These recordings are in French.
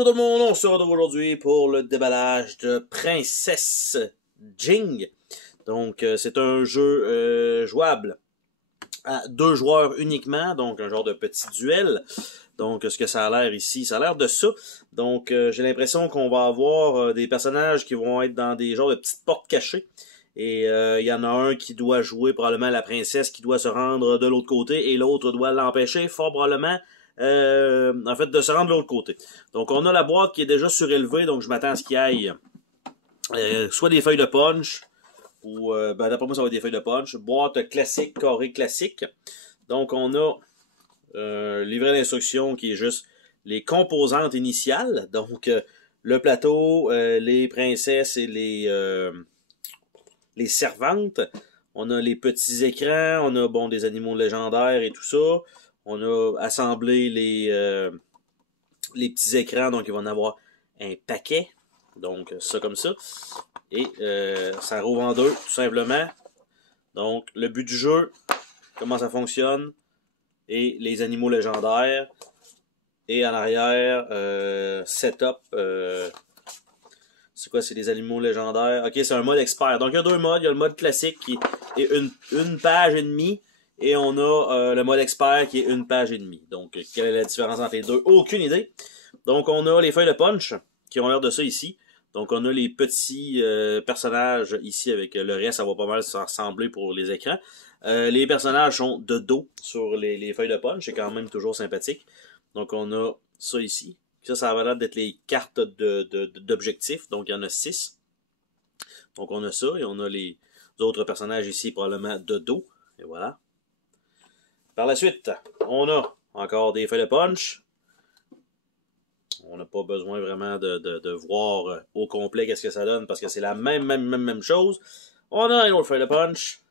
Bonjour tout le monde, on se retrouve aujourd'hui pour le déballage de Princess Jing. Donc c'est un jeu jouable à 2 joueurs uniquement, donc un genre de petit duel. Donc ce que ça a l'air ici, ça a l'air de ça. Donc j'ai l'impression qu'on va avoir des personnages qui vont être dans des genres de petites portes cachées. Et il y en a un qui doit jouer probablement la princesse qui doit se rendre de l'autre côté et l'autre doit l'empêcher fort probablement en fait de se rendre de l'autre côté. Donc on a la boîte qui est déjà surélevée, donc je m'attends à ce qu'il y aille soit des feuilles de punch ou d'après moi ça va être des feuilles de punch. Boîte classique, carré classique. Donc on a livret d'instruction qui est juste les composantes initiales, donc le plateau, les princesses et les servantes. On a les petits écrans, on a des animaux légendaires et tout ça. On a assemblé les petits écrans, donc il va en avoir un paquet. Donc ça comme ça. Et ça rouvre en deux, tout simplement. Donc le but du jeu, comment ça fonctionne, et les animaux légendaires. Et en arrière, setup. C'est quoi, c'est des animaux légendaires. Ok, c'est un mode expert. Donc il y a 2 modes. Il y a le mode classique qui est une page et demie. Et on a le mode expert qui est 1 page et demie. Donc, quelle est la différence entre les deux? Aucune idée. Donc, on a les feuilles de punch qui ont l'air de ça ici. Donc, on a les petits personnages ici avec le reste. Ça va pas mal se ressembler pour les écrans. Les personnages sont de dos sur les feuilles de punch. C'est quand même toujours sympathique. Donc, on a ça ici. Ça va l'air d'être les cartes d'objectifs. Donc, il y en a 6. Donc, on a ça. Et on a les autres personnages ici probablement de dos. Et voilà. Par la suite, on a encore des feuilles de punch. On n'a pas besoin vraiment de voir au complet qu'est-ce que ça donne parce que c'est la même chose. On a une autre feuille de punch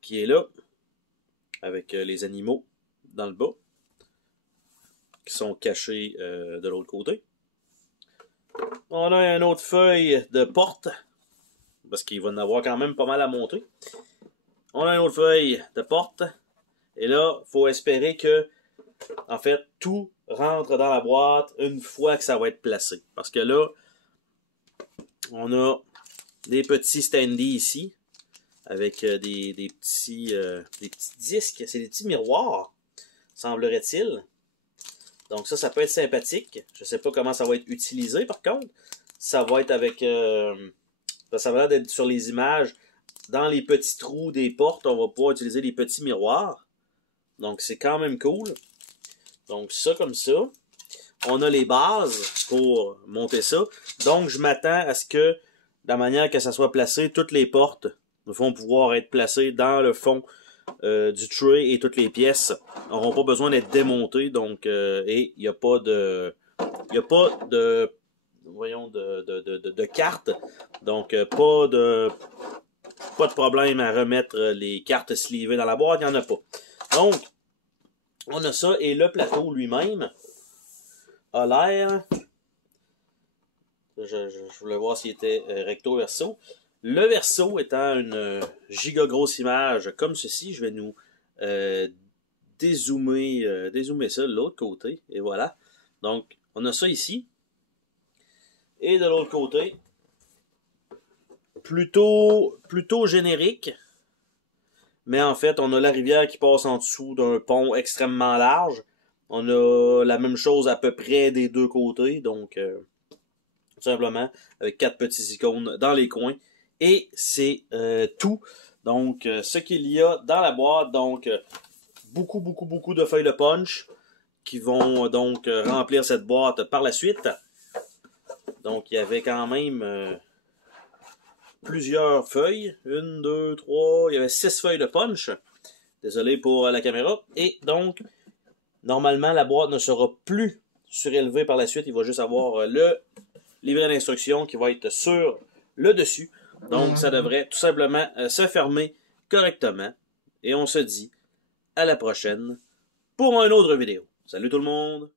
qui est là avec les animaux dans le bas qui sont cachés de l'autre côté. On a une autre feuille de porte parce qu'il va en avoir quand même pas mal à monter. On a une autre feuille de porte. Et là, il faut espérer que, en fait, tout rentre dans la boîte une fois que ça va être placé. Parce que là, on a des petits standees ici, avec des petits disques. C'est des petits miroirs, semblerait-il. Donc ça peut être sympathique. Je ne sais pas comment ça va être utilisé, par contre. Ça va être avec... ça va être sur les images. Dans les petits trous des portes, on va pouvoir utiliser les petits miroirs. Donc, c'est quand même cool. Donc, ça comme ça. On a les bases pour monter ça. Donc, je m'attends à ce que, de la manière que ça soit placé, toutes les portes vont pouvoir être placées dans le fond du tray et toutes les pièces n'auront pas besoin d'être démontées. Donc, et il n'y a pas de... Il n'y a pas de... Voyons, de cartes. Donc, pas de problème à remettre les cartes slivées dans la boîte. Il n'y en a pas. Donc, on a ça, et le plateau lui-même a l'air... Je voulais voir s'il était recto-verso. Le verso étant une giga grosse image comme ceci, je vais nous dézoomer ça de l'autre côté, et voilà. Donc, on a ça ici. Et de l'autre côté, plutôt générique. Mais en fait, on a la rivière qui passe en dessous d'un pont extrêmement large. On a la même chose à peu près des 2 côtés. Donc, tout simplement, avec 4 petits icônes dans les coins. Et c'est tout. Donc, ce qu'il y a dans la boîte. Donc, beaucoup de feuilles de punch qui vont donc remplir cette boîte par la suite. Donc, il y avait quand même... plusieurs feuilles. 1, 2, 3. Il y avait 6 feuilles de punch. Désolé pour la caméra. Et donc, normalement, la boîte ne sera plus surélevée par la suite. Il va juste avoir le livret d'instruction qui va être sur le dessus. Donc, ça devrait tout simplement se fermer correctement. Et on se dit à la prochaine pour une autre vidéo. Salut tout le monde!